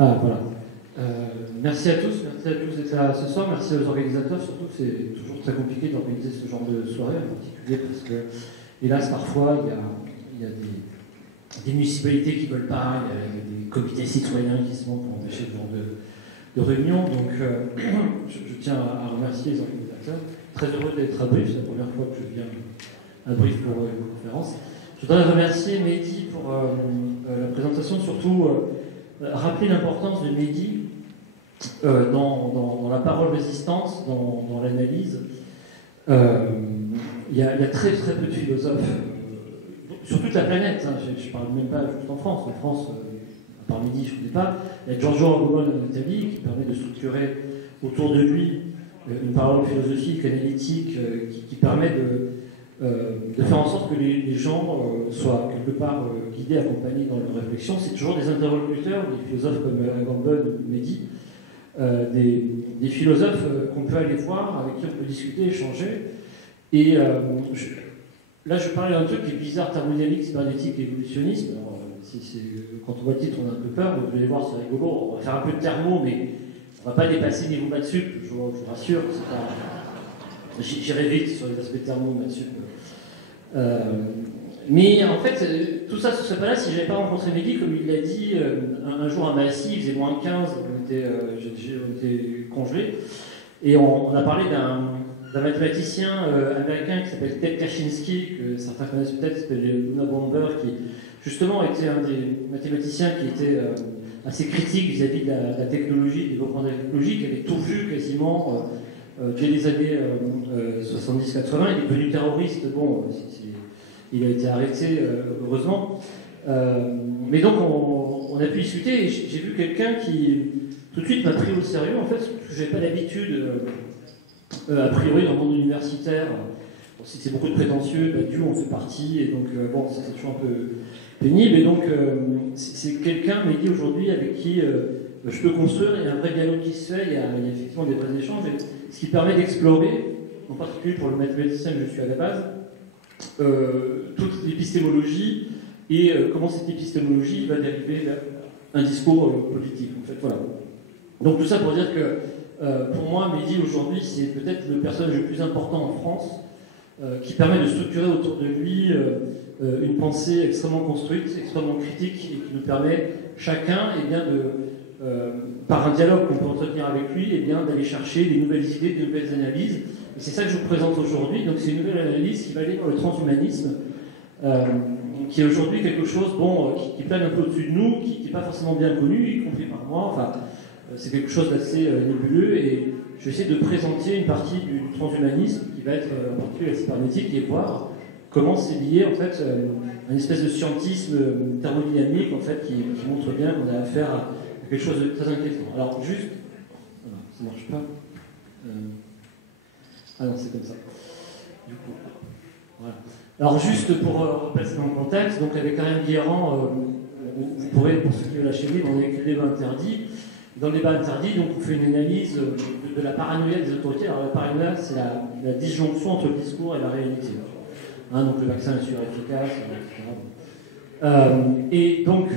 Ah, voilà. Merci à tous d'être là ce soir, merci aux organisateurs, surtout que c'est toujours très compliqué d'organiser ce genre de soirée, en particulier parce que, hélas, parfois, il y a des municipalités qui ne veulent pas, il y a des comités citoyens qui se montent pour empêcher ce genre de réunion, donc je tiens à remercier les organisateurs. Très heureux d'être à Brive, c'est la première fois que je viens à Brive pour une conférence. Je voudrais remercier Mehdi pour la présentation, surtout rappeler l'importance de Mehdi dans la parole résistante, dans l'analyse. Il y a très très peu de philosophes, sur toute la planète, hein, je ne parle même pas juste en France. En France, à part Mehdi, je ne connais pas. Il y a Giorgio Agamben en Italie qui permet de structurer autour de lui une parole philosophique, analytique, qui permet de faire en sorte que les gens soient quelque part guidés, accompagnés dans leur réflexion. C'est toujours des interlocuteurs, des philosophes comme Agamben ou Mehdi, des philosophes qu'on peut aller voir, avec qui on peut discuter, échanger. Et là, je parlais d'un truc qui est bizarre, thermodynamique, cybernétique et évolutionnisme. Alors, quand on voit le titre, on a un peu peur, mais vous allez voir, c'est rigolo. On va faire un peu de thermo, mais on ne va pas dépasser niveau maths sup, je vous rassure. J'irai vite sur les aspects thermo, maths sup. Mais en fait, tout ça ne serait pas là si je n'avais pas rencontré Mehdi, comme il l'a dit, un jour à Massy, il faisait moins 15, on était congelés, et on a parlé d'un mathématicien américain qui s'appelle Ted Kaczynski, que certains connaissent peut-être, qui s'appelle Luna Bomber, qui justement était un des mathématiciens qui était assez critique vis-à-vis de la technologie, du développement de la technologie, qui avait tout vu quasiment dès les années 70-80. Il est devenu terroriste, bon, il a été arrêté, heureusement. Mais donc, on a pu discuter, et j'ai vu quelqu'un qui, tout de suite, m'a pris au sérieux, en fait, parce que je n'avais pas l'habitude, a priori, dans le monde universitaire, bon, si c'est beaucoup de prétentieux, Dieu en fait partie, et donc, bon, c'est toujours un peu pénible, et donc, c'est quelqu'un, Mehdi, aujourd'hui, avec qui je peux construire, il y a un vrai dialogue qui se fait, il y a effectivement des vrais échanges, et ce qui permet d'explorer, en particulier pour le mathématicien que je suis à la base, toute l'épistémologie et comment cette épistémologie va dériver vers un discours politique, en fait, voilà. Donc tout ça pour dire que pour moi, Mehdi aujourd'hui, c'est peut-être le personnage le plus important en France, qui permet de structurer autour de lui une pensée extrêmement construite, extrêmement critique, et qui nous permet chacun, eh bien, par un dialogue qu'on peut entretenir avec lui, eh bien, d'aller chercher des nouvelles idées, des nouvelles analyses. Et c'est ça que je vous présente aujourd'hui. Donc c'est une nouvelle analyse qui va aller dans le transhumanisme, qui est aujourd'hui quelque chose qui plane un peu au-dessus de nous, qui n'est pas forcément bien connu, y compris par moi. Enfin, c'est quelque chose d'assez nébuleux, et je vais essayer de présenter une partie du transhumanisme qui va être en particulier la cybernétique, et voir comment c'est lié en fait à une espèce de scientisme thermodynamique en fait, qui montre bien qu'on a affaire à quelque chose de très inquiétant. Alors juste, ça ne marche pas. Ah non, c'est comme ça. Du coup, voilà. Alors juste pour replacer dans le contexte, donc avec Ariane Guilherand, vous pourrez, pour ceux qui veulent la chaîne, on a écrit le débat interdit. Dans le débat interdit, donc, on fait une analyse de la paranoïa des autorités. Alors la paranoïa, c'est la disjonction entre le discours et la réalité. Hein, donc le vaccin est super efficace, etc. Et donc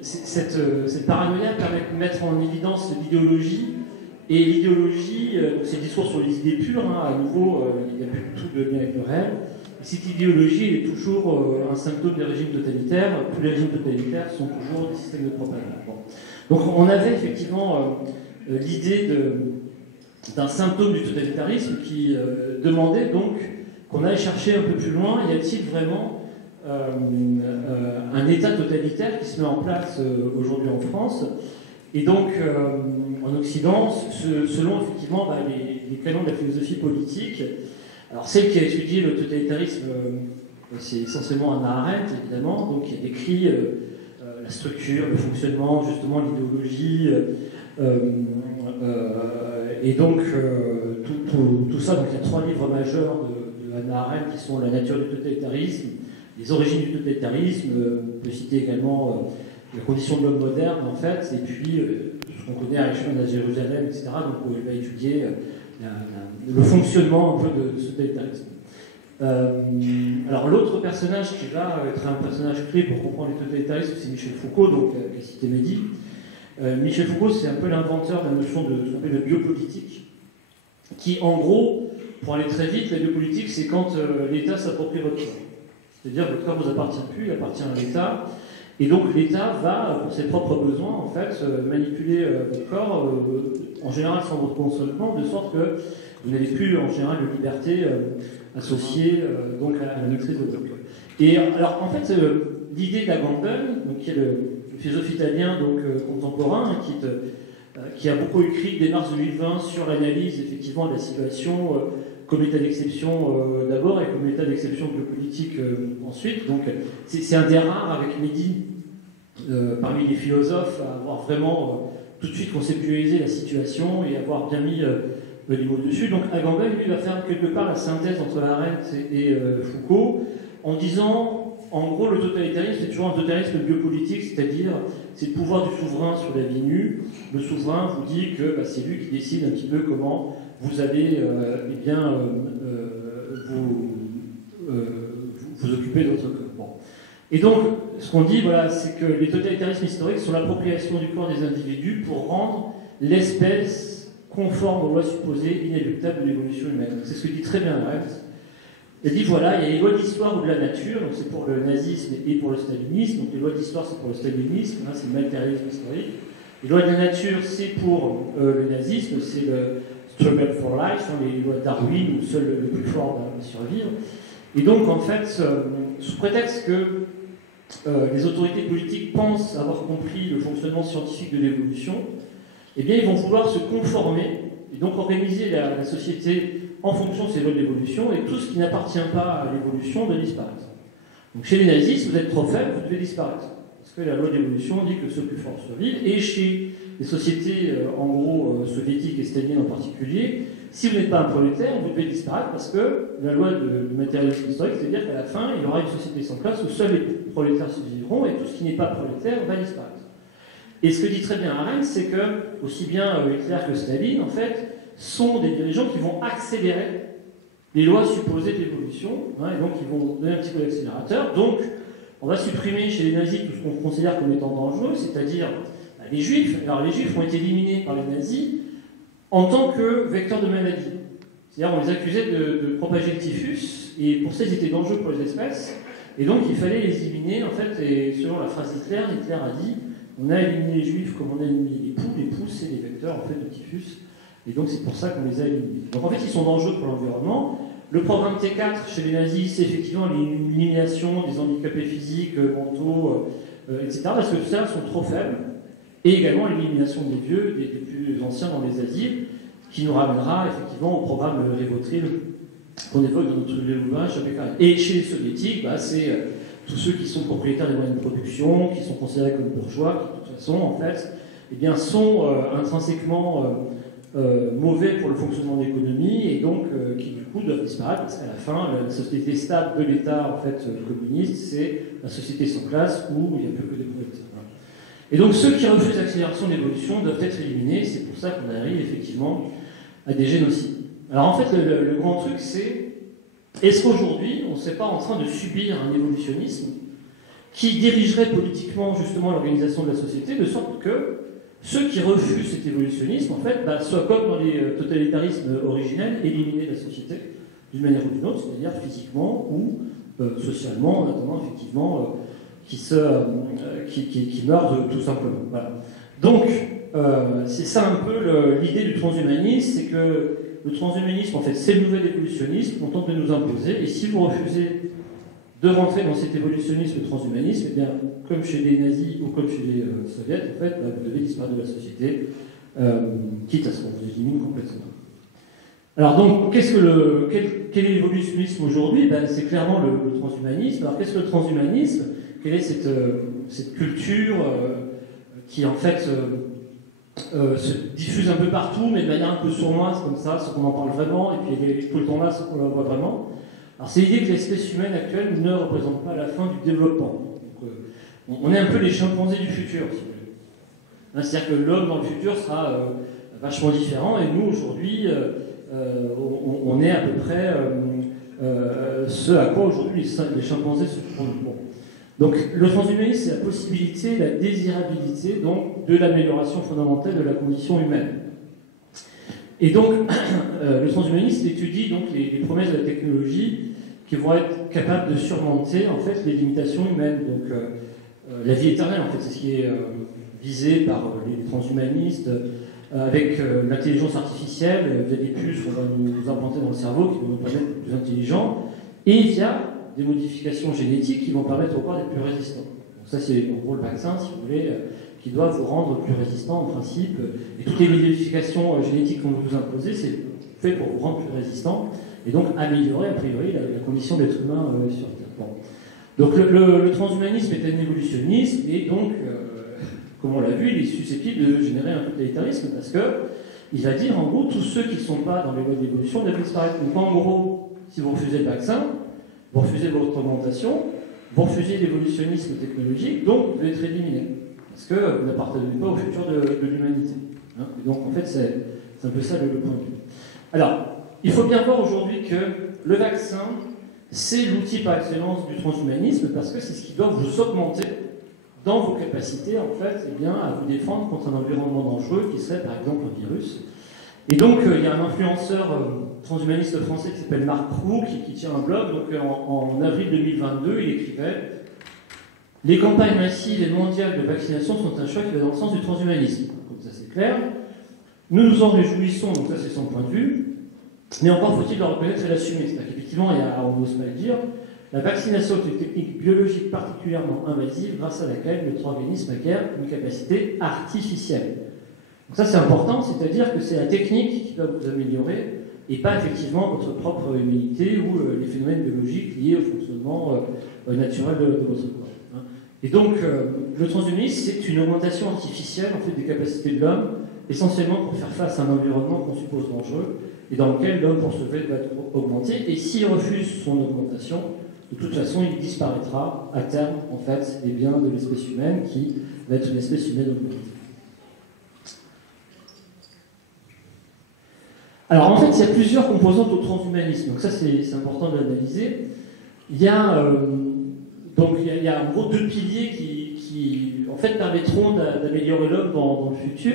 cette paranoïa permet de mettre en évidence l'idéologie. Et l'idéologie, c'est le discours sur les idées pures, hein, à nouveau, il n'y a plus du tout de lien avec le réel. Et cette idéologie, elle est toujours un symptôme des régimes totalitaires. Tous les régimes totalitaires sont toujours des systèmes de propagande. Bon. Donc on avait effectivement l'idée d'un symptôme du totalitarisme qui demandait donc qu'on aille chercher un peu plus loin, y a-t-il vraiment un État totalitaire qui se met en place aujourd'hui en France? Et donc, en Occident, selon effectivement les canons de la philosophie politique, alors celle qui a étudié le totalitarisme, c'est essentiellement Hannah Arendt, évidemment, donc qui a décrit la structure, le fonctionnement, justement l'idéologie, et donc tout ça, donc il y a 3 livres majeurs de Hannah Arendt qui sont La nature du totalitarisme, Les origines du totalitarisme, on peut citer également la condition de l'homme moderne, en fait, et puis ce qu'on connaît à l'échelle de Jérusalem, etc. Donc, où il va étudier le fonctionnement un peu de ce totalitarisme. Alors, l'autre personnage qui va être un personnage clé pour comprendre le totalitarisme, c'est Michel Foucault, donc qui a cité Mehdi. Michel Foucault, c'est un peu l'inventeur de la notion de ce qu'on appelle de biopolitique, qui, en gros, pour aller très vite, la biopolitique, c'est quand l'État s'approprie votre corps. C'est-à-dire que votre corps ne vous appartient plus, il appartient à l'État. Et donc l'État va, pour ses propres besoins, en fait, manipuler votre corps, en général sans votre consentement, de sorte que vous n'avez plus, en général, de liberté associée donc à la maîtrise de votre corps. Et alors, en fait, l'idée d'Agamben, qui est le philosophe italien donc, contemporain, qui a beaucoup écrit dès mars 2020 sur l'analyse, effectivement, de la situation comme état d'exception d'abord et comme état d'exception biopolitique ensuite. Donc, c'est un des rares, avec Mehdi, parmi les philosophes, à avoir vraiment tout de suite conceptualisé la situation et avoir bien mis les mots dessus. Donc Agamben, lui, va faire quelque part la synthèse entre Arendt et Foucault en disant, en gros, le totalitarisme, c'est toujours un totalitarisme biopolitique, c'est-à-dire c'est le pouvoir du souverain sur la vie nue. Le souverain vous dit que c'est lui qui décide un petit peu comment vous allez vous occuper de votre corps. Bon. Et donc, ce qu'on dit, voilà, c'est que les totalitarismes historiques sont l'appropriation du corps des individus pour rendre l'espèce conforme aux lois supposées inéluctables de l'évolution humaine. C'est ce que dit très bien Arendt. Il dit, voilà, il y a les lois d'histoire ou de la nature, donc c'est pour le nazisme et pour le stalinisme. Donc les lois d'histoire, c'est pour le stalinisme, hein, c'est le matérialisme historique. Les lois de la nature, c'est pour le nazisme, c'est le struggle for life, hein, les lois de Darwin, où seul le plus fort va survivre. Et donc, en fait, sous prétexte que les autorités politiques pensent avoir compris le fonctionnement scientifique de l'évolution, eh bien, ils vont vouloir se conformer et donc organiser la société en fonction de ces lois de l'évolution, et tout ce qui n'appartient pas à l'évolution doit disparaître. Donc, chez les nazis, si vous êtes trop faible, vous devez disparaître. Parce que la loi de l'évolution dit que ceux plus forts survivent. Et chez les sociétés, en gros, soviétiques et staliniennes en particulier, si vous n'êtes pas un prolétaire, vous devez disparaître parce que la loi du matérialisme historique, c'est-à-dire qu'à la fin, il y aura une société sans classe où seuls les prolétaires survivront et tout ce qui n'est pas prolétaire va disparaître. Et ce que dit très bien Arendt, c'est que, aussi bien Hitler que Staline, en fait, sont des dirigeants qui vont accélérer les lois supposées de l'évolution, hein, et donc ils vont donner un petit peu d'accélérateur. Donc, on va supprimer chez les nazis tout ce qu'on considère comme étant dangereux, c'est-à-dire les juifs. Alors, les juifs ont été éliminés par les nazis en tant que vecteurs de maladie. C'est-à-dire, on les accusait de propager le typhus, et pour ça, ils étaient dangereux pour les espèces, et donc il fallait les éliminer, en fait, et selon la phrase d'Hitler, Hitler a dit on a éliminé les juifs comme on a éliminé les poules, c'est les vecteurs, en fait, de typhus, et donc c'est pour ça qu'on les a éliminés. Donc, en fait, ils sont dangereux pour l'environnement. Le programme T4 chez les nazis, c'est effectivement l'élimination des handicapés physiques, mentaux, etc., parce que ceux-là sont trop faibles, et également l'élimination des vieux, des plus anciens dans les asiles, qui nous ramènera effectivement au programme Rivotril qu'on évoque dans notre ouvrage. Et chez les soviétiques, c'est tous ceux qui sont propriétaires des moyens de production, qui sont considérés comme bourgeois, qui de toute façon, en fait, eh bien, sont intrinsèquement mauvais pour le fonctionnement de l'économie, et donc qui du coup doivent disparaître, parce qu'à la fin, la société stable de l'État en fait, communiste, c'est la société sans classe où il n'y a plus que des prolétaires. Et donc ceux qui refusent l'accélération de l'évolution doivent être éliminés, c'est pour ça qu'on arrive effectivement à des génocides. Alors en fait, le grand truc, c'est est-ce qu'aujourd'hui, on ne serait pas en train de subir un évolutionnisme qui dirigerait politiquement justement l'organisation de la société, de sorte que ceux qui refusent cet évolutionnisme, en fait, soient comme dans les totalitarismes originels, éliminés de la société d'une manière ou d'une autre, c'est-à-dire physiquement ou socialement, en attendant effectivement qui meurent tout simplement. Voilà. Donc, c'est ça un peu l'idée du transhumanisme, c'est que le transhumanisme, en fait, c'est le nouvel évolutionnisme qu'on tente de nous imposer, et si vous refusez de rentrer dans cet évolutionnisme transhumanisme, eh bien, comme chez les nazis ou comme chez les soviets, en fait, vous devez disparaître de la société, quitte à ce qu'on vous élimine complètement. Alors donc, quel est l'évolutionnisme aujourd'hui? C'est clairement le transhumanisme. Alors qu'est-ce que le transhumanisme? Quelle est cette culture qui en fait se diffuse un peu partout, mais de manière un peu sournoise comme ça, sans qu'on en parle vraiment, et puis elle est tout le temps là sans qu'on la voit vraiment. Alors c'est l'idée que l'espèce humaine actuelle ne représente pas la fin du développement. Donc, on est un peu les chimpanzés du futur, si vous voulez. C'est-à-dire que l'homme dans le futur sera vachement différent, et nous aujourd'hui, on est à peu près ce à quoi aujourd'hui les chimpanzés se font. Bon. Donc le transhumanisme, c'est la possibilité, la désirabilité donc, de l'amélioration fondamentale de la condition humaine. Et donc, le transhumanisme étudie donc, les promesses de la technologie qui vont être capables de surmonter en fait, les limitations humaines. Donc, la vie éternelle, en fait, c'est ce qui est visé par les transhumanistes, avec l'intelligence artificielle, via des puces qu'on va nous implanter dans le cerveau qui vont nous permettre d'être plus intelligents, et via des modifications génétiques qui vont permettre au corps d'être plus résistant. Donc ça, c'est en gros le vaccin, si vous voulez, qui doit vous rendre plus résistant en principe. Et toutes les modifications génétiques qu'on va vous imposer, c'est fait pour vous rendre plus résistant et donc améliorer a priori la condition d'être humain sur Terre. Bon. Donc le transhumanisme est un évolutionnisme et donc, comme on l'a vu, il est susceptible de générer un totalitarisme parce qu'il va dire en gros tous ceux qui ne sont pas dans les lois d'évolution doivent disparaître. Donc en gros, si vous refusez le vaccin, vous refusez votre augmentation, vous refusez l'évolutionnisme technologique, donc vous devez être éliminé. Parce que vous n'appartenez pas au futur de l'humanité. Hein, donc en fait, c'est un peu ça le point de vue. Alors, il faut bien voir aujourd'hui que le vaccin, c'est l'outil par excellence du transhumanisme, parce que c'est ce qui doit vous augmenter dans vos capacités, en fait, eh bien, à vous défendre contre un environnement dangereux qui serait par exemple un virus. Et donc, il y a un influenceur transhumaniste français qui s'appelle Marc Proulx qui tient un blog. Donc, en avril 2022, il écrivait: les campagnes massives et mondiales de vaccination sont un choix qui va dans le sens du transhumanisme. Comme ça, c'est clair. Nous nous en réjouissons, donc ça, c'est son point de vue. Mais encore faut-il le reconnaître et l'assumer. C'est-à-dire qu'effectivement, on n'ose pas le dire, la vaccination est une technique biologique particulièrement invasive grâce à laquelle notre organisme acquiert une capacité artificielle. Donc ça, c'est important, c'est-à-dire que c'est la technique qui va vous améliorer et pas effectivement votre propre immunité ou les phénomènes biologiques liés au fonctionnement naturel de votre corps. Hein. Et donc, le transhumanisme, c'est une augmentation artificielle en fait, des capacités de l'homme, essentiellement pour faire face à un environnement qu'on suppose dangereux, et dans lequel l'homme, pour se faire, doit être augmenté, et s'il refuse son augmentation, de toute façon, il disparaîtra à terme, en fait, eh bien, de l'espèce humaine, qui va être une espèce humaine augmentée. Alors, en fait, il y a plusieurs composantes au transhumanisme, donc ça, c'est important de l'analyser. Il y a en gros deux piliers qui en fait, permettront d'améliorer l'homme dans le futur.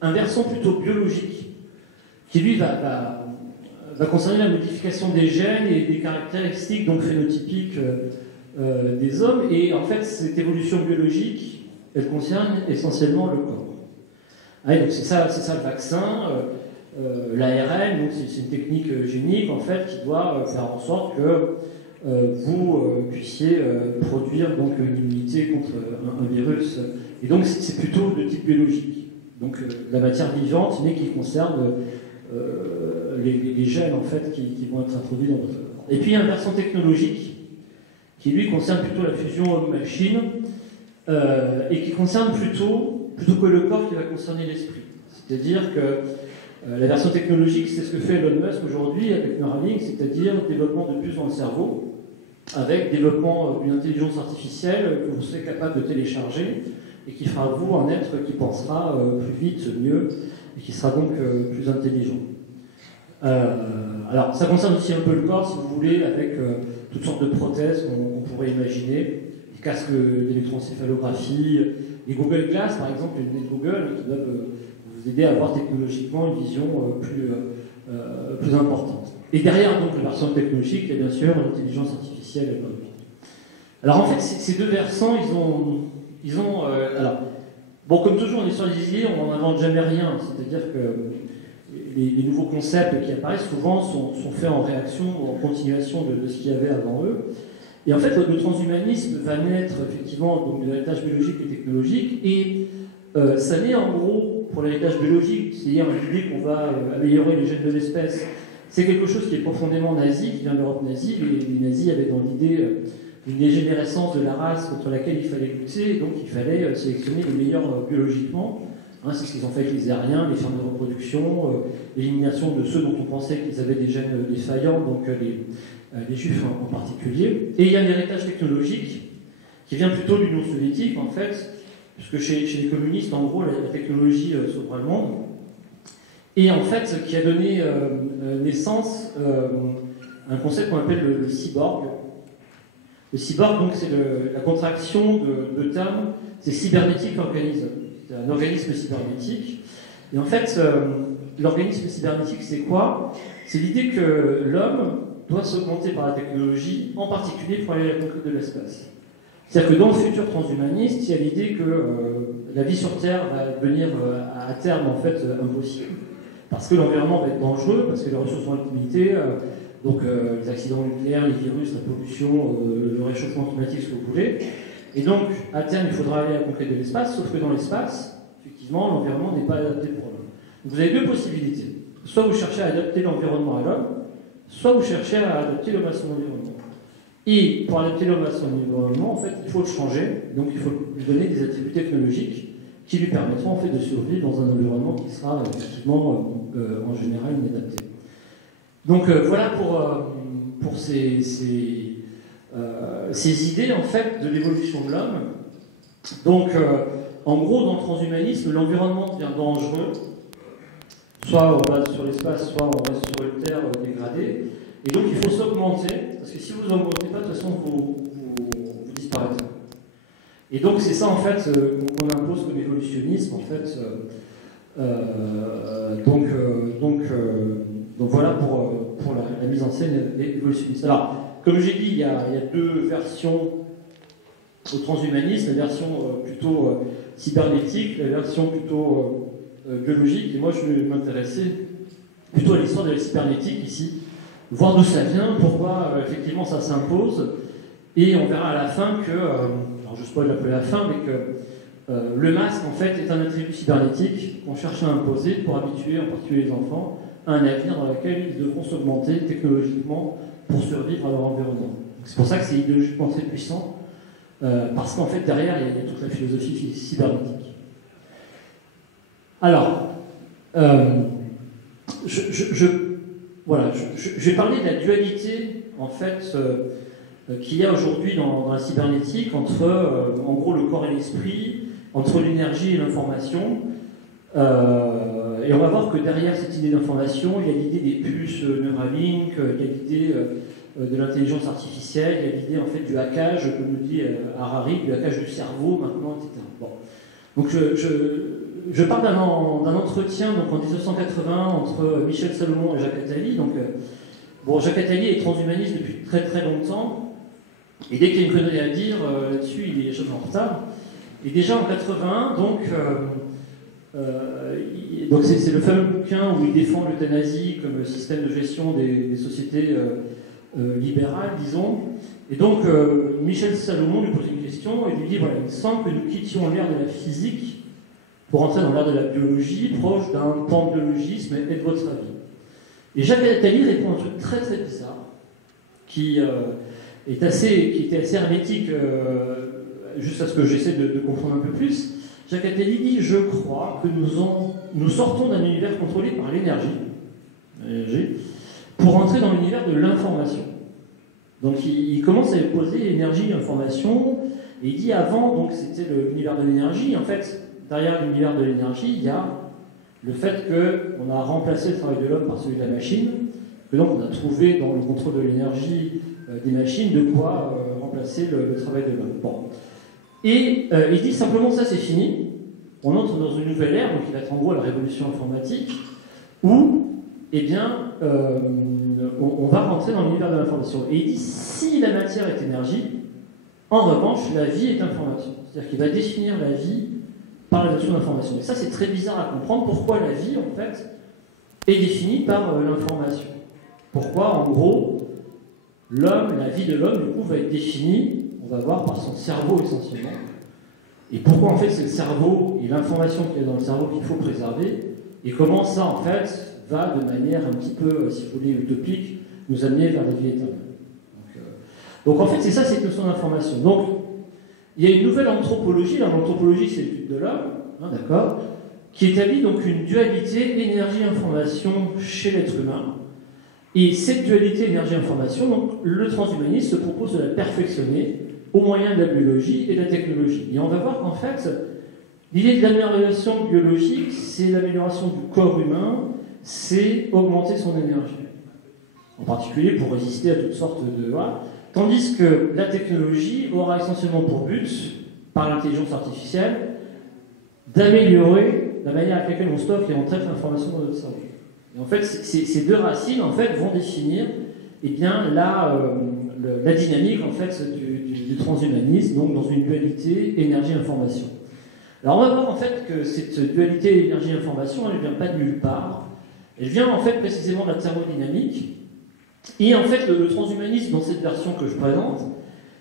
Un versant plutôt biologique, qui lui va concerner la modification des gènes et des caractéristiques donc phénotypiques des hommes. Et en fait, cette évolution biologique, elle concerne essentiellement le corps. Ah, donc c'est ça le vaccin. L'ARN, donc c'est une technique génique en fait qui doit faire en sorte que vous puissiez produire donc une immunité contre un virus. Et donc c'est plutôt de type biologique. Donc la matière vivante, mais qui concerne les gènes en fait qui vont être introduits dans votre corps. Et puis il y a un versant technologique qui lui concerne plutôt la fusion homme-machine et qui concerne plutôt que le corps qui va concerner l'esprit. C'est-à-dire que la version technologique, c'est ce que fait Elon Musk aujourd'hui avec Neuralink, c'est-à-dire développement de puces dans le cerveau, avec développement d'une intelligence artificielle que vous serez capable de télécharger et qui fera de vous un être qui pensera plus vite, mieux, et qui sera donc plus intelligent. Alors, ça concerne aussi un peu le corps, si vous voulez, avec toutes sortes de prothèses qu'on pourrait imaginer, des casques d'électroencéphalographie, les Google Glass, par exemple, les lunettes Google, qui doivent vous aider à avoir technologiquement une vision plus importante. Et derrière, donc, le versant technologique, il y a bien sûr l'intelligence artificielle et l'autre. Alors, en fait, ces deux versants, alors, bon, comme toujours, on est sur les idées, on n'en invente jamais rien. C'est-à-dire que les nouveaux concepts qui apparaissent souvent sont faits en réaction ou en continuation de ce qu'il y avait avant eux. Et en fait, le transhumanisme va naître effectivement donc, de l'héritage biologique et technologique. Et ça naît en gros pour l'héritage biologique, c'est-à-dire l'idée qu'on va améliorer les gènes de l'espèce. C'est quelque chose qui est profondément nazi, qui vient de l'Europe nazie. Les nazis avaient dans l'idée une dégénérescence de la race contre laquelle il fallait lutter, et donc il fallait sélectionner les meilleurs biologiquement. Hein, c'est ce qu'ils ont fait avec les Aryens, les fermes de reproduction, l'élimination de ceux dont on pensait qu'ils avaient des gènes défaillants, donc les juifs en particulier. Et il y a un héritage technologique qui vient plutôt de l'Union soviétique, en fait, puisque chez les communistes, en gros, la technologie sauvera le monde, et en fait, qui a donné naissance à un concept qu'on appelle le cyborg. Le cyborg, donc, c'est la contraction de terme, c'est cybernétique organisme. C'est un organisme cybernétique. Et en fait, l'organisme cybernétique, c'est quoi? C'est l'idée que l'homme doit s'augmenter par la technologie, en particulier pour aller à la conquête de l'espace. C'est-à-dire que dans le futur transhumaniste, il y a l'idée que la vie sur Terre va devenir à terme en fait impossible, parce que l'environnement va être dangereux, parce que les ressources sont limitées, donc les accidents nucléaires, les virus, la pollution, le réchauffement climatique, ce que vous voulez. Et donc, à terme, il faudra aller à la conquête de l'espace, sauf que dans l'espace, effectivement, l'environnement n'est pas adapté pour l'homme. Vous avez deux possibilités. Soit vous cherchez à adapter l'environnement à l'homme, soit vous cherchez à adapter l'homme à son environnement. Et pour adapter l'homme à son environnement, en fait, il faut le changer, donc il faut lui donner des attributs technologiques qui lui permettront en fait de survivre dans un environnement qui sera effectivement en général inadapté. Donc voilà pour ces idées en fait de l'évolution de l'homme. Donc en gros, dans le transhumanisme, l'environnement devient dangereux, soit on va sur l'espace, soit on reste sur une terre dégradée. Et donc il faut s'augmenter, parce que si vous n'augmentez pas, de toute façon vous disparaîtrez. Et donc c'est ça en fait qu'on impose comme évolutionnisme en fait. Donc voilà pour la mise en scène évolutionniste. Alors, comme j'ai dit, il y a deux versions au transhumanisme, la version plutôt cybernétique, la version plutôt biologique. Et moi je vais m'intéresser plutôt à l'histoire de la cybernétique ici. Voir d'où ça vient, pourquoi effectivement ça s'impose, et on verra à la fin que, alors je spoil un peu la fin, mais que le masque en fait est un attribut cybernétique qu'on cherche à imposer pour habituer en particulier les enfants à un avenir dans lequel ils devront s'augmenter technologiquement pour survivre à leur environnement. C'est pour ça que c'est idéologiquement très puissant, parce qu'en fait derrière il y a toute la philosophie cybernétique. Alors, voilà, je vais parler de la dualité en fait qu'il y a aujourd'hui dans la cybernétique entre en gros le corps et l'esprit, entre l'énergie et l'information. Et on va voir que derrière cette idée d'information, il y a l'idée des puces Neuralink, il y a l'idée de l'intelligence artificielle, il y a l'idée en fait du hackage, comme nous dit Harari, du hackage du cerveau maintenant, etc. Bon. Donc je parle d'un entretien donc, en 1980 entre Michel Salomon et Jacques Attali. Donc, Jacques Attali est transhumaniste depuis très très longtemps, et dès qu'il y a une connerie à dire là-dessus, il est jamais en retard. Et déjà en 81, donc c'est le fameux bouquin où il défend l'euthanasie comme système de gestion des sociétés libérales, disons. Et donc Michel Salomon lui pose une question et lui dit voilà, il semble que nous quittions l'ère de la physique pour entrer dans l'ère de la biologie, proche d'un panbiologisme, et de votre avis. Et Jacques Attali répond un truc très très bizarre, qui était assez hermétique, juste à ce que j'essaie de comprendre un peu plus. Jacques Attali dit « Je crois que nous sortons d'un univers contrôlé par l'énergie pour entrer dans l'univers de l'information. » Donc il commence à poser énergie, information, et il dit avant, donc c'était l'univers de l'énergie, en fait, derrière l'univers de l'énergie, il y a le fait qu'on a remplacé le travail de l'homme par celui de la machine, que donc on a trouvé dans le contrôle de l'énergie des machines de quoi remplacer le travail de l'homme. Bon. Et il dit simplement ça c'est fini, on entre dans une nouvelle ère, donc il va être en gros la révolution informatique, où eh bien, on va rentrer dans l'univers de l'information. Et il dit si la matière est énergie, en revanche la vie est information. C'est-à-dire qu'il va définir la vie par la notion d'information. Et ça, c'est très bizarre à comprendre. Pourquoi la vie, en fait, est définie par l'information? Pourquoi, en gros, l'homme, la vie de l'homme, du coup, va être définie, on va voir, par son cerveau essentiellement. Et pourquoi, en fait, c'est le cerveau et l'information qu'il y a dans le cerveau qu'il faut préserver, et comment ça, en fait, va de manière un petit peu, si vous voulez, utopique, nous amener vers la vie éternelle. Donc en fait, c'est ça, cette notion d'information. Donc, il y a une nouvelle anthropologie, l'anthropologie c'est l'étude de l'homme, hein, d'accord, qui établit donc une dualité énergie-information chez l'être humain. Et cette dualité énergie-information, donc le transhumanisme se propose de la perfectionner au moyen de la biologie et de la technologie. Et on va voir qu'en fait, l'idée de l'amélioration biologique, c'est l'amélioration du corps humain, c'est augmenter son énergie. En particulier pour résister à toutes sortes de... Voilà. Tandis que la technologie aura essentiellement pour but, par l'intelligence artificielle, d'améliorer la manière avec laquelle on stocke et on traite l'information dans notre cerveau. Et en fait, ces deux racines en fait, vont définir eh bien, la dynamique en fait, du transhumanisme, donc dans une dualité énergie-information. Alors on va voir en fait que cette dualité énergie-information, elle ne vient pas de nulle part. Elle vient en fait précisément de la thermodynamique. Et en fait, le transhumanisme, dans cette version que je présente,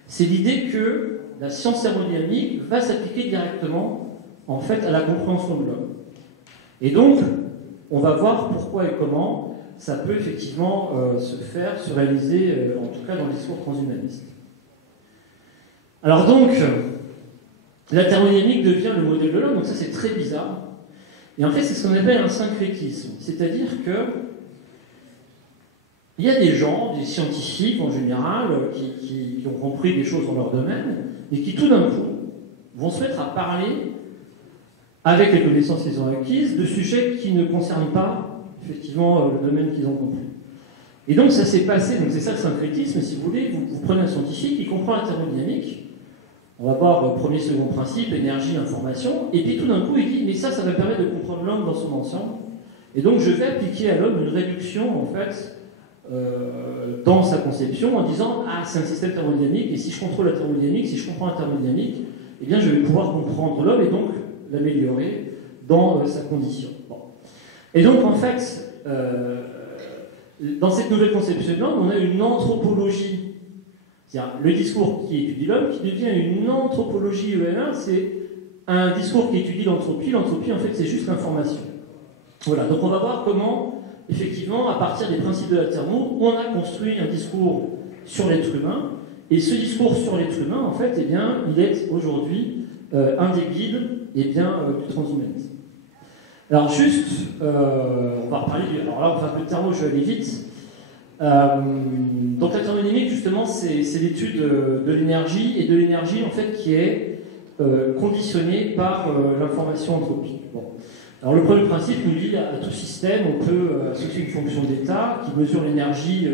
c'est l'idée que la science thermodynamique va s'appliquer directement en fait, à la compréhension de l'homme. Et donc, on va voir pourquoi et comment ça peut effectivement se réaliser, en tout cas dans le discours transhumaniste. Alors donc, la thermodynamique devient le modèle de l'homme, donc ça c'est très bizarre. Et en fait, c'est ce qu'on appelle un syncrétisme. C'est-à-dire que il y a des gens, des scientifiques en général, qui ont compris des choses dans leur domaine, et qui tout d'un coup vont se mettre à parler, avec les connaissances qu'ils ont acquises, de sujets qui ne concernent pas, effectivement, le domaine qu'ils ont compris. Et donc ça s'est passé, donc c'est ça le syncrétisme, si vous voulez, vous prenez un scientifique, il comprend la thermodynamique, on va voir premier, second principe, énergie, information, et puis tout d'un coup il dit, mais ça va permettre de comprendre l'homme dans son ensemble, et donc je vais appliquer à l'homme une réduction, en fait, dans sa conception, en disant, ah, c'est un système thermodynamique, et si je contrôle la thermodynamique, si je comprends la thermodynamique, eh bien je vais pouvoir comprendre l'homme, et donc l'améliorer dans sa condition. Bon. Et donc en fait, dans cette nouvelle conception de l'homme, on a une anthropologie. C'est-à-dire le discours qui étudie l'homme qui devient une anthropologie EM1, c'est un discours qui étudie l'entropie. L'entropie, en fait, c'est juste l'information. Voilà, donc on va voir comment, effectivement, à partir des principes de la thermo, on a construit un discours sur l'être humain, et ce discours sur l'être humain, en fait, eh bien, il est aujourd'hui un des guides du transhumanisme. Alors juste, on va reparler alors là on fait un peu de thermo, je vais aller vite. Donc la thermodynamique justement c'est l'étude de l'énergie, et de l'énergie en fait qui est conditionnée par l'information anthropique. Bon. Alors le premier principe nous dit à tout système on peut associer une fonction d'état qui mesure l'énergie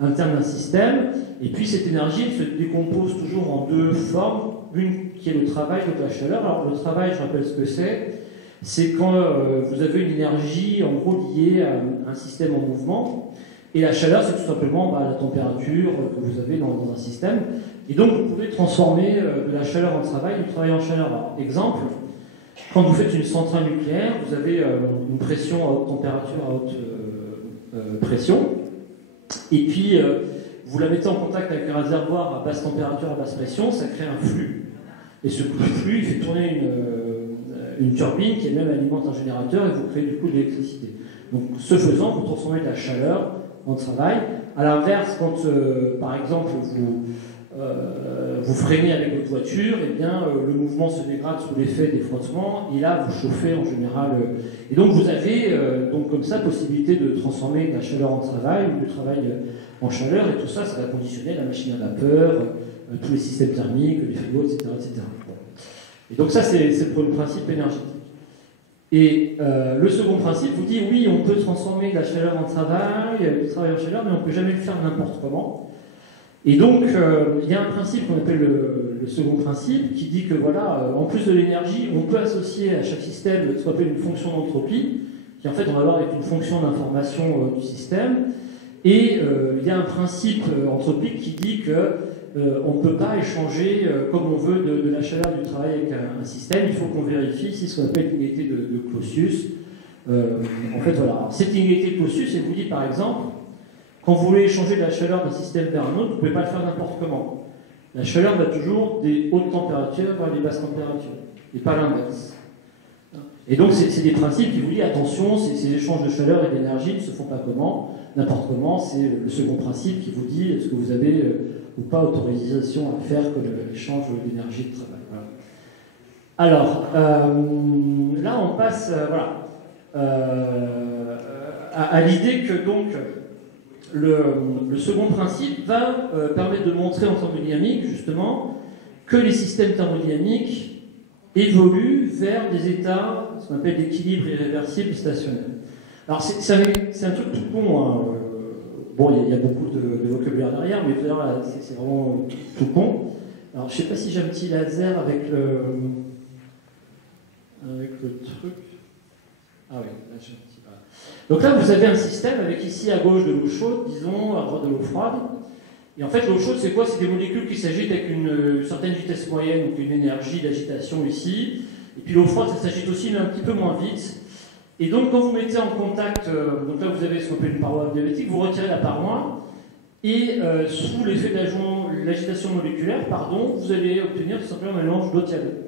interne d'un système, et puis cette énergie elle se décompose toujours en deux formes, une qui est le travail, l'autre la chaleur. Alors le travail, je rappelle ce que c'est quand vous avez une énergie en gros liée à un système en mouvement, et la chaleur c'est tout simplement la température que vous avez dans un système, et donc vous pouvez transformer de la chaleur en travail, du travail en chaleur. Alors, exemple, quand vous faites une centrale nucléaire, vous avez une pression à haute température, à haute pression, et puis vous la mettez en contact avec un réservoir à basse température, à basse pression, ça crée un flux. Et ce flux, il fait tourner une turbine qui elle-même alimente un générateur, et vous créez du coup de l'électricité. Donc ce faisant, vous transformez de la chaleur en travail. À l'inverse, quand par exemple vous freinez avec votre voiture, eh bien le mouvement se dégrade sous l'effet des frottements, et là vous chauffez en général. Et donc vous avez donc comme ça possibilité de transformer de la chaleur en travail, ou du travail en chaleur, et tout ça, ça va conditionner la machine à vapeur, tous les systèmes thermiques, les frigos, etc. etc. Bon. Et donc ça, c'est le premier principe énergétique. Et le second principe vous dit, oui, on peut transformer de la chaleur en travail, du travail en chaleur, mais on ne peut jamais le faire n'importe comment. Et donc, il y a un principe qu'on appelle le second principe, qui dit que, voilà, en plus de l'énergie, on peut associer à chaque système ce qu'on appelle une fonction d'entropie, qui en fait, on va voir avec une fonction d'information du système. Et il y a un principe anthropique qui dit que on ne peut pas échanger comme on veut de la chaleur du travail avec un système. Il faut qu'on vérifie ici ce qu'on appelle l'inégalité de Clausius. En fait, voilà. Alors, cette inégalité de Clausius, elle vous dit par exemple, quand vous voulez échanger de la chaleur d'un système vers un autre, vous ne pouvez pas le faire n'importe comment. La chaleur va toujours des hautes températures vers des basses températures, et pas l'inverse. Et donc, c'est des principes qui vous disent attention, ces échanges de chaleur et d'énergie ne se font pas n'importe comment. C'est le second principe qui vous dit est-ce que vous avez ou pas autorisation à faire que l'échange d'énergie de travail. Voilà. Alors, là, on passe à l'idée que donc le second principe va permettre de montrer en thermodynamique, justement, que les systèmes thermodynamiques évoluent vers des états, ce qu'on appelle d'équilibre irréversible stationnaire. Alors, c'est un truc tout con, hein. Bon, il y a beaucoup de vocabulaire derrière, mais tout à l'heure, c'est vraiment tout con. Alors, je ne sais pas si j'ai un petit laser avec le truc. Ah oui, là j'ai un petit. Voilà. Donc là, vous avez un système avec ici à gauche de l'eau chaude, disons, à droite de l'eau froide. Et en fait, l'eau chaude, c'est quoi? C'est des molécules qui s'agitent avec une certaine vitesse moyenne, donc une énergie d'agitation ici. Et puis l'eau froide, ça s'agite aussi, mais un petit peu moins vite. Et donc, quand vous mettez en contact, donc là vous avez ce qu'on appelle une paroi diabétique, vous retirez la paroi, et sous l'effet de l'agitation moléculaire, pardon, vous allez obtenir tout simplement un mélange d'eau tiède.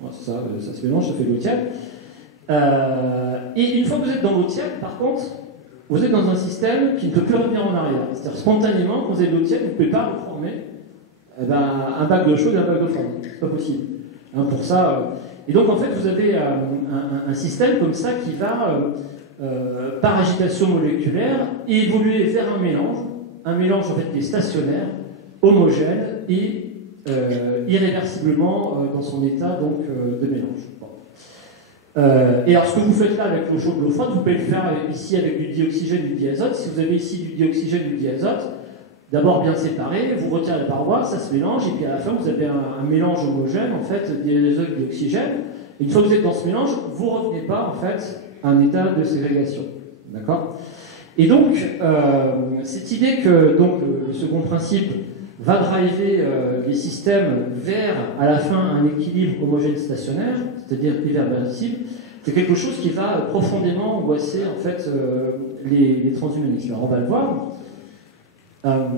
Voilà, ça se mélange, ça fait de l'eau tiède. Et une fois que vous êtes dans l'eau tiède, par contre, vous êtes dans un système qui ne peut plus revenir en arrière. C'est-à-dire, spontanément, quand vous avez de l'eau tiède, vous ne pouvez pas reformer un bac d'eau chaude et un bac d'eau froide. C'est pas possible. Hein, pour ça. Et donc, en fait, vous avez un système comme ça qui va, par agitation moléculaire, évoluer vers un mélange en fait qui est stationnaire, homogène et irréversiblement dans son état donc, de mélange. Bon. Et alors, ce que vous faites là avec l'eau chaude et l'eau froide, vous pouvez le faire ici avec du dioxygène et du diazote. Si vous avez ici du dioxygène et du diazote, d'abord bien séparé, vous retirez la paroi, ça se mélange, et puis à la fin, vous avez un mélange homogène, en fait, diazote et d'oxygène. Et une fois que vous êtes dans ce mélange, vous ne revenez pas, en fait, à un état de ségrégation. D'accord? Et donc, cette idée que donc, le second principe va driver les systèmes vers, à la fin, un équilibre homogène stationnaire, c'est-à-dire irréversible, c'est quelque chose qui va profondément angoisser, en fait, les transhumanistes. Alors, on va le voir. Alors,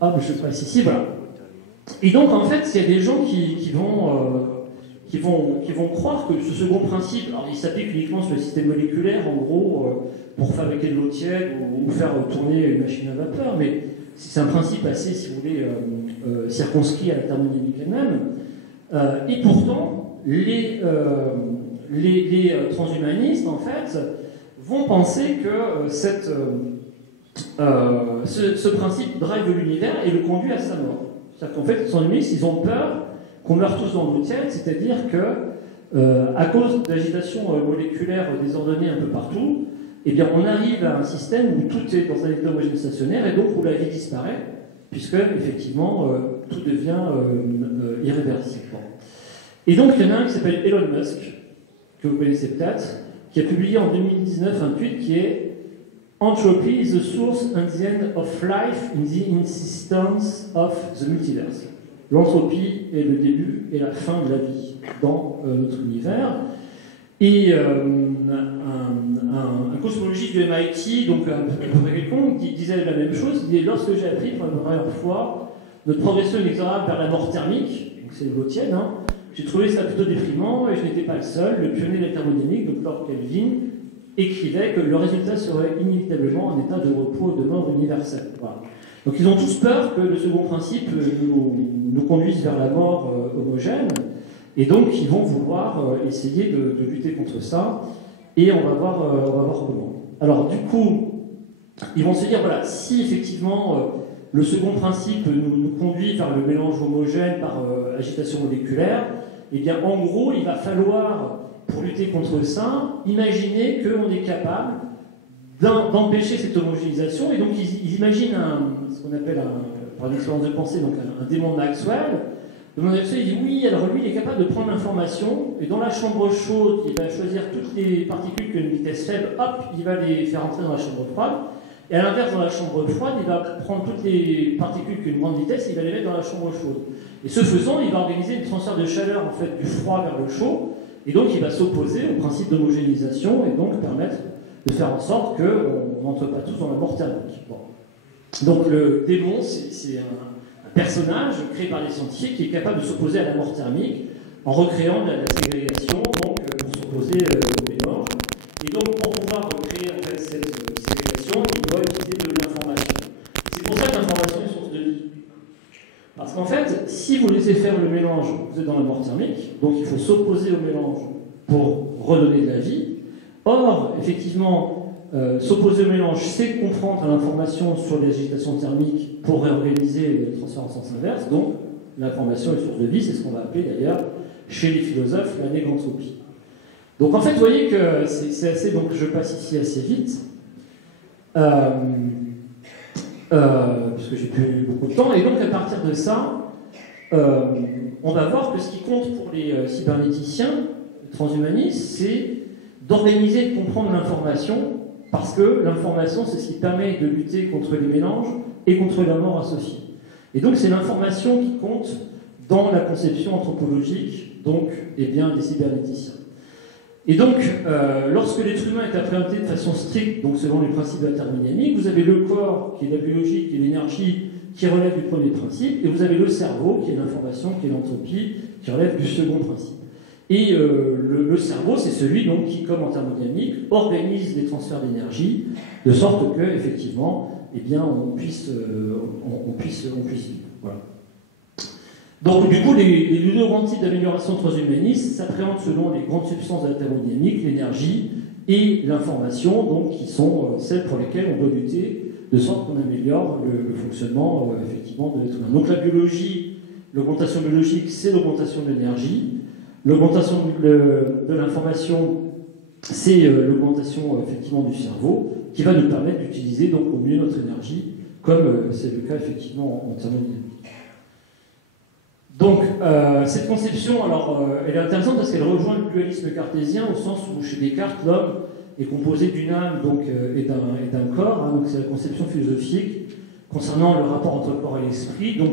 hop, je passe ici, voilà. Et donc, en fait, il y a des gens qui vont croire que ce second principe, alors il s'applique uniquement sur le système moléculaire, en gros, pour fabriquer de l'eau tiède ou faire tourner une machine à vapeur, mais c'est un principe assez, si vous voulez, circonscrit à la thermodynamique elle-même. Et pourtant, les transhumanistes, en fait, vont penser que ce principe drive l'univers et le conduit à sa mort. C'est-à-dire qu'en fait, les transhumanistes, ils ont peur qu'on meure tous dans l'eau tiède, c'est-à-dire que, à cause d'agitation moléculaire désordonnée un peu partout, eh bien, on arrive à un système où tout est dans un état homogène stationnaire et donc où la vie disparaît, puisque, effectivement, tout devient irréversible. Et donc, il y en a un qui s'appelle Elon Musk, que vous connaissez peut-être, qui a publié en 2019 un tweet qui est Entropy is the source and the end of life in the insistence of the multiverse. L'entropie est le début et la fin de la vie dans notre univers. Et un cosmologiste du MIT, donc un peu quelconque, disait la même chose. Il disait, lorsque j'ai appris pour la première fois notre progression inexorable vers la mort thermique, donc c'est l'eau tiède, hein, j'ai trouvé ça plutôt déprimant et je n'étais pas le seul. Le pionnier de la thermodynamique, donc Lord Kelvin, écrivait que le résultat serait inévitablement un état de repos et de mort universelle. Voilà. Donc ils ont tous peur que le second principe nous conduise vers la mort homogène, et donc ils vont vouloir essayer de lutter contre ça, et on va voir comment. Alors du coup, ils vont se dire, voilà, si effectivement le second principe nous conduit vers le mélange homogène par agitation moléculaire, eh bien en gros, il va falloir, pour lutter contre ça, imaginer qu'on est capable d'empêcher cette homogénéisation, et donc ils imaginent ce qu'on appelle, par une expérience de pensée, donc un démon de Maxwell. Le démon de Maxwell, il dit oui, alors lui, il est capable de prendre l'information, et dans la chambre chaude, il va choisir toutes les particules qui ont une vitesse faible, hop, il va les faire entrer dans la chambre froide, et à l'inverse, dans la chambre froide, il va prendre toutes les particules qui ont une grande vitesse, et il va les mettre dans la chambre chaude. Et ce faisant, il va organiser une transfert de chaleur, en fait, du froid vers le chaud, et donc il va s'opposer au principe d'homogénéisation, et donc permettre de faire en sorte qu'on n'entre pas tous dans la mort thermique. Bon. Donc le démon, c'est un personnage créé par les scientifiques qui est capable de s'opposer à la mort thermique en recréant la ségrégation, donc pour s'opposer au mélange. Et donc pour pouvoir recréer en fait, cette ségrégation, il doit utiliser de l'information. C'est pour ça que l'information est source de vie. Parce qu'en fait, si vous laissez faire le mélange, vous êtes dans la mort thermique, donc il faut s'opposer au mélange pour redonner de la vie. Or, effectivement, s'opposer au mélange, c'est comprendre à l'information sur les agitations thermiques pour réorganiser le transfert en sens inverse. Donc, l'information est source de vie, c'est ce qu'on va appeler d'ailleurs, chez les philosophes, la négantropie. Donc en fait, vous voyez que c'est assez, donc je passe ici assez vite, puisque j'ai plus beaucoup de temps, et donc à partir de ça, on va voir que ce qui compte pour les cybernéticiens, les transhumanistes, c'est d'organiser et de comprendre l'information, parce que l'information, c'est ce qui permet de lutter contre les mélanges et contre la mort associée. Et donc c'est l'information qui compte dans la conception anthropologique, donc, eh bien, des cybernéticiens. Et donc, lorsque l'être humain est appréhendé de façon stricte, donc selon les principes de la thermodynamique, vous avez le corps, qui est la biologie, qui est l'énergie, qui relève du premier principe, et vous avez le cerveau, qui est l'information, qui est l'entropie, qui relève du second principe. Et le cerveau, c'est celui donc, qui, comme en thermodynamique, organise les transferts d'énergie, de sorte que, effectivement, eh bien, on puisse vivre. Voilà. Donc, du coup, les deux grands types d'amélioration transhumaniste s'appréhendent selon les grandes substances de la thermodynamique, l'énergie et l'information, donc, qui sont celles pour lesquelles on doit lutter, de sorte qu'on améliore le fonctionnement, effectivement, de l'être humain. Donc, la biologie, l'augmentation biologique, c'est l'augmentation de l'énergie. L'augmentation de l'information, c'est l'augmentation, effectivement, du cerveau, qui va nous permettre d'utiliser, donc, au mieux notre énergie, comme c'est le cas, effectivement, en thermodynamique. Donc, cette conception, alors, elle est intéressante parce qu'elle rejoint le dualisme cartésien au sens où, chez Descartes, l'homme est composé d'une âme donc, et d'un corps. Hein, donc, c'est la conception philosophique concernant le rapport entre le corps et l'esprit. Donc,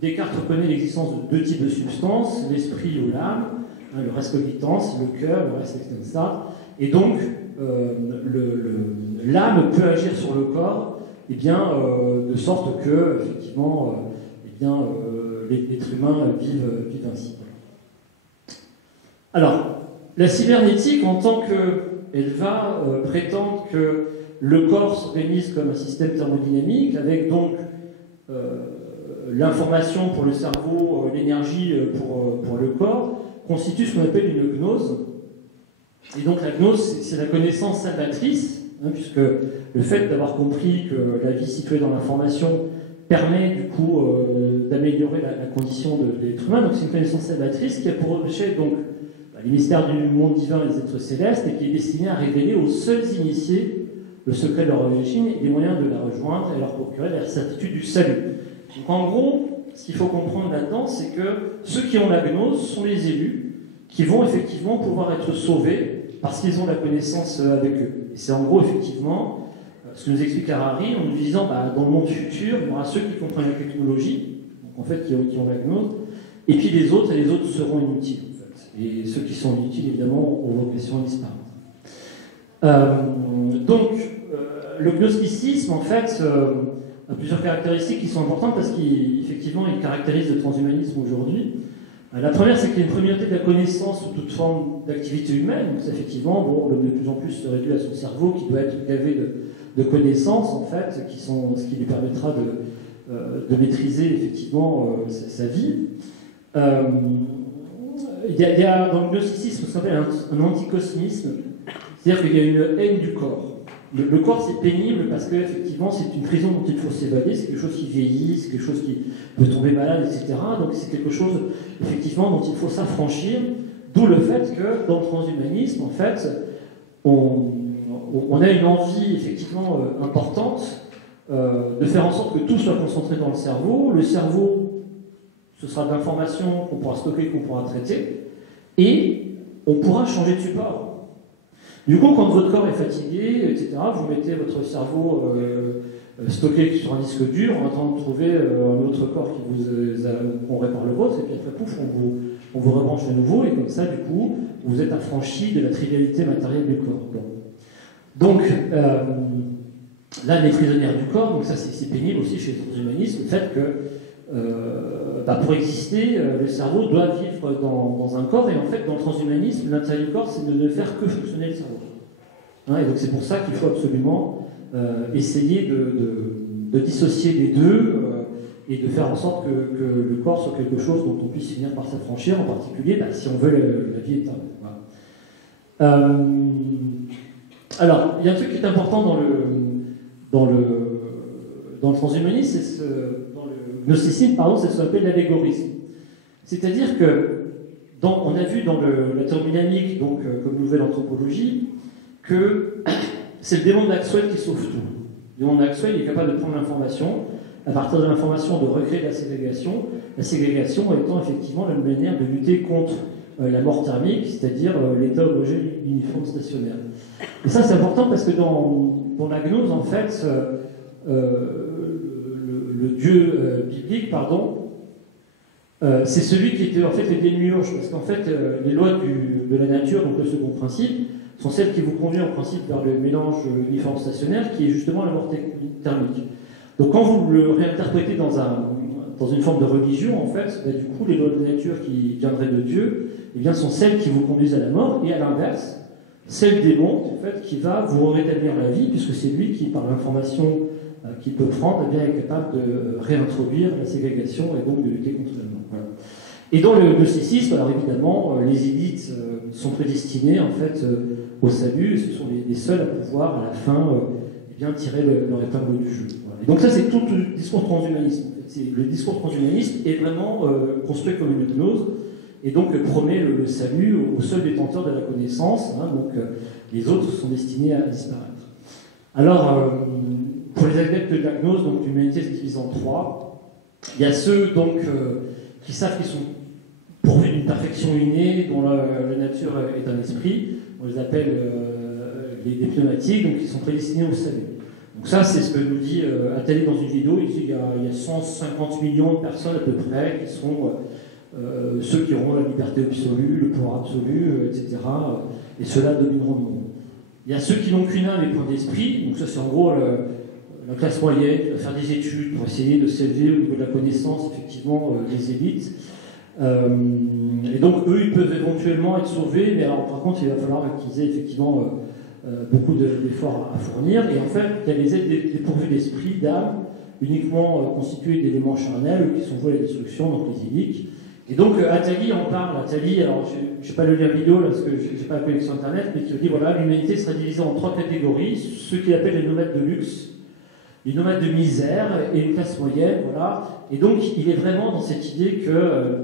Descartes reconnaît l'existence de deux types de substances, l'esprit ou l'âme, hein, le res cogitans, le cœur, le res extensa. Et donc, l'âme peut agir sur le corps, eh bien, de sorte que, effectivement, l'être humain vive ainsi. Alors, la cybernétique, en tant qu'elle va prétendre que le corps s'organise comme un système thermodynamique, avec donc l'information pour le cerveau, l'énergie pour le corps, constitue ce qu'on appelle une gnose. Et donc la gnose, c'est la connaissance salvatrice, hein, puisque le fait d'avoir compris que la vie située dans l'information permet du coup d'améliorer la condition de l'être humain. Donc c'est une connaissance salvatrice qui a pour objet donc les mystères du monde divin et des êtres célestes et qui est destinée à révéler aux seuls initiés le secret de leur origine et les moyens de la rejoindre et leur procurer la certitude du salut. Donc en gros, ce qu'il faut comprendre là-dedans, c'est que ceux qui ont la gnose sont les élus qui vont effectivement pouvoir être sauvés parce qu'ils ont la connaissance avec eux. Et c'est en gros effectivement ce que nous explique Harari en nous disant dans le monde futur, il y aura ceux qui comprennent la technologie, donc en fait qui ont la gnose, et puis les autres seront inutiles. En fait. Et ceux qui sont inutiles, évidemment, ont vocation à disparaître. Donc, le gnosticisme, en fait, a plusieurs caractéristiques qui sont importantes parce qu'effectivement, il caractérise le transhumanisme aujourd'hui. La première, c'est qu'il y a une primauté de la connaissance sous toute forme d'activité humaine. Donc, effectivement, l'homme de plus en plus se réduit à son cerveau qui doit être gavé de connaissances, en fait, qui sont ce qui lui permettra de maîtriser effectivement sa vie. Il y a dans le gnosticisme ce qu'on appelle un anticosmisme, c'est-à-dire qu'il y a une haine du corps. Le corps, c'est pénible parce qu'effectivement, c'est une prison dont il faut s'évader, c'est quelque chose qui vieillit, c'est quelque chose qui peut tomber malade, etc. Donc c'est quelque chose, effectivement, dont il faut s'affranchir, d'où le fait que, dans le transhumanisme, en fait, on a une envie, effectivement, importante de faire en sorte que tout soit concentré dans le cerveau. Le cerveau, ce sera de l'information qu'on pourra stocker, qu'on pourra traiter, et on pourra changer de support. Du coup, quand votre corps est fatigué, etc., vous mettez votre cerveau stocké sur un disque dur en attendant de trouver un autre corps qu'on répare le vôtre, et puis après, pouf, on vous rebranche de nouveau, et comme ça, du coup, vous êtes affranchi de la trivialité matérielle du corps. Bon. Donc, là, les prisonnières du corps, donc ça, c'est pénible aussi chez les transhumanistes, le fait que pour exister, le cerveau doit vivre dans un corps, et en fait, dans le transhumanisme, l'intérêt du corps, c'est de ne faire que fonctionner le cerveau. Hein, et donc c'est pour ça qu'il faut absolument essayer de dissocier les deux et de faire en sorte que le corps soit quelque chose dont on puisse finir par s'affranchir, en particulier si on veut la vie éternelle. Voilà. Alors, il y a un truc qui est important dans le transhumanisme, dans le gnosticisme, pardon, c'est ce qu'on appelle l'allégorisme. C'est-à-dire que on a vu dans la thermodynamique, donc comme nouvelle anthropologie, que c'est le démon de Maxwell qui sauve tout. Le démon de Maxwell est capable de prendre l'information, à partir de l'information de recréer la ségrégation étant effectivement la manière de lutter contre la mort thermique, c'est-à-dire l'état homogène uniforme stationnaire. Et ça c'est important parce que dans la gnose, en fait, le dieu biblique, c'est celui qui était en fait le démiurge, parce qu'en fait les lois de la nature, donc le second principe, sont celles qui vous conduisent en principe vers le mélange uniforme stationnaire, qui est justement la mort thermique. Donc quand vous le réinterprétez dans une forme de religion, en fait, du coup, les lois de la nature qui viendraient de Dieu, eh bien, sont celles qui vous conduisent à la mort, et à l'inverse, c'est le démon, en fait, qui va vous rétablir la vie, puisque c'est lui qui, par l'information qu'il peut prendre, eh bien, est capable de réintroduire la ségrégation et donc de lutter contre la mort. Voilà. Et dans le gnosticisme, alors évidemment, les élites sont prédestinées, en fait, au salut, et ce sont les seuls à pouvoir, à la fin, eh bien, tirer leur épingle du jeu. Voilà. Et donc ça, c'est tout le discours transhumanisme. En fait. Le discours transhumaniste est vraiment construit comme une gnose, et donc promet le salut aux seuls détenteurs de la connaissance, hein, donc les autres sont destinés à disparaître. Alors, pour les adeptes de la gnose, donc l'humanité se divise en trois. Il y a ceux donc qui savent qu'ils sont pourvus d'une perfection innée, dont la nature est un esprit. On les appelle les pneumatiques, donc ils sont prédestinés au salut. Donc ça, c'est ce que nous dit Attali dans une vidéo. Il dit qu'il y a 150 millions de personnes à peu près qui sont ceux qui auront la liberté absolue, le pouvoir absolu, etc. Et ceux-là domineront le monde. Il y a ceux qui n'ont qu'une âme et point d'esprit. Donc ça, c'est en gros la classe moyenne qui va faire des études pour essayer de s'élever au niveau de la connaissance, effectivement, des élites. Et donc, eux, ils peuvent éventuellement être sauvés, mais alors, par contre, il va falloir qu'ils aient effectivement beaucoup d'efforts à fournir. Et en fait, il y a les êtres dépourvus d'esprit, d'âme, uniquement constitués d'éléments charnels qui sont voués à la destruction, donc les élites. Et donc, Attali en parle. Attali, alors je ne vais pas le lire la vidéo là, parce que je n'ai pas la connexion Internet, mais qui dit voilà, l'humanité sera divisée en trois catégories, ceux qu'il appelle les nomades de luxe, les nomades de misère et une classe moyenne, voilà. Et donc, il est vraiment dans cette idée que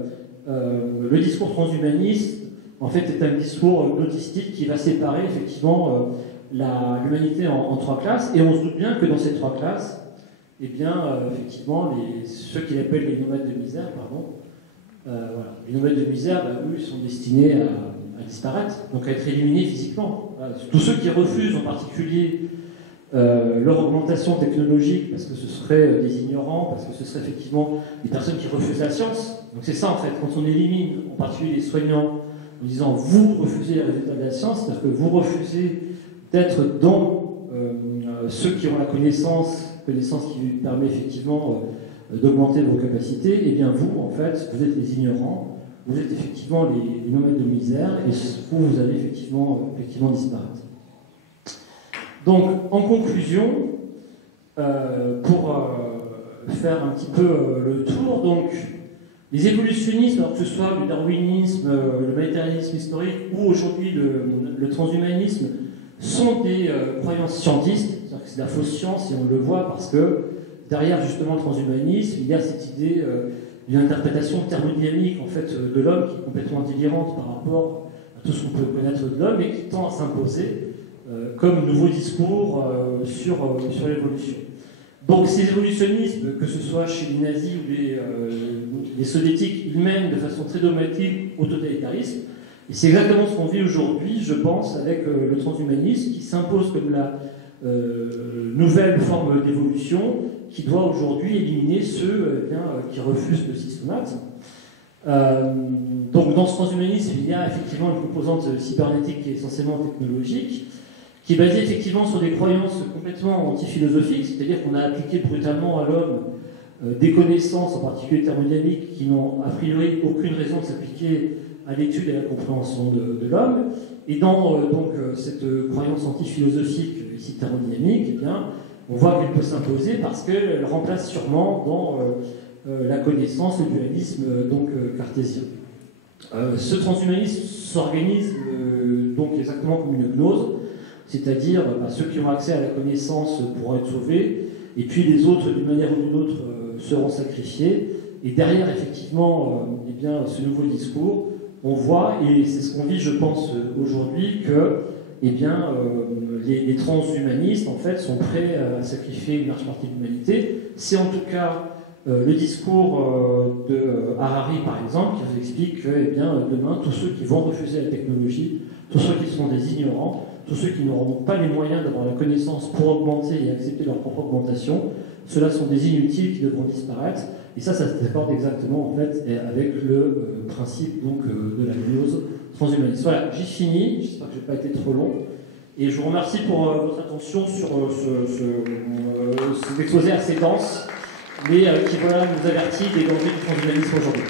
le discours transhumaniste, en fait, est un discours gnostique qui va séparer effectivement l'humanité en trois classes. Et on se doute bien que dans ces trois classes, eh bien, effectivement, ceux qu'il appelle les nomades de misère, voilà. Les nomades de misère, eux, ils sont destinés à disparaître, donc à être éliminés physiquement. Voilà. Tous ceux qui refusent en particulier leur augmentation technologique, parce que ce serait des ignorants, parce que ce serait effectivement des personnes qui refusent la science. Donc c'est ça en fait, quand on élimine en particulier les soignants, en disant vous refusez les résultats de la science, c'est-à-dire que vous refusez d'être dans ceux qui ont la connaissance qui permet effectivement d'augmenter vos capacités, et bien vous, en fait, vous êtes les ignorants, vous êtes effectivement les nomades de misère, et vous allez effectivement disparaître. Donc, en conclusion, pour faire un petit peu le tour, donc, les évolutionnismes, alors que ce soit le darwinisme, le matérialisme historique, ou aujourd'hui le transhumanisme, sont des croyances scientistes, c'est-à-dire que c'est de la fausse science, et on le voit parce que derrière justement le transhumanisme, il y a cette idée d'une interprétation thermodynamique en fait, de l'homme qui est complètement délirante par rapport à tout ce qu'on peut connaître de l'homme et qui tend à s'imposer comme nouveau discours sur l'évolution. Donc ces évolutionnismes, que ce soit chez les nazis ou les soviétiques, ils mènent de façon très dogmatique au totalitarisme. Et c'est exactement ce qu'on vit aujourd'hui, je pense, avec le transhumanisme qui s'impose comme la nouvelle forme d'évolution qui doit aujourd'hui éliminer ceux qui refusent le systématisme. Donc dans ce transhumanisme, il y a effectivement une composante cybernétique qui est essentiellement technologique, qui est basée effectivement sur des croyances complètement anti-philosophiques, c'est-à-dire qu'on a appliqué brutalement à l'homme des connaissances, en particulier thermodynamiques, qui n'ont a priori aucune raison de s'appliquer à l'étude et à la compréhension de l'homme. Et dans cette croyance anti-philosophique, ici thermodynamique, eh bien, on voit qu'elle peut s'imposer parce qu'elle remplace sûrement dans la connaissance, le dualisme cartésien. Ce transhumanisme s'organise donc exactement comme une gnose, c'est-à-dire ceux qui ont accès à la connaissance pourront être sauvés, et puis les autres, d'une manière ou d'une autre, seront sacrifiés. Et derrière, effectivement, ce nouveau discours, on voit, et c'est ce qu'on vit, je pense, aujourd'hui, que eh bien, les transhumanistes, en fait, sont prêts à sacrifier une large partie de l'humanité. C'est en tout cas le discours de Harari, par exemple, qui nous explique que eh bien, demain, tous ceux qui vont refuser la technologie, tous ceux qui sont des ignorants, tous ceux qui n'auront pas les moyens d'avoir la connaissance pour augmenter et accepter leur propre augmentation, ceux-là sont des inutiles qui devront disparaître. Et ça s'accorde exactement en fait avec le principe donc, de la gnose transhumaniste. Voilà, j'ai fini, j'espère que je n'ai pas été trop long. Et je vous remercie pour votre attention sur cet exposé assez dense, mais qui voilà, nous avertit des dangers du transhumanisme aujourd'hui.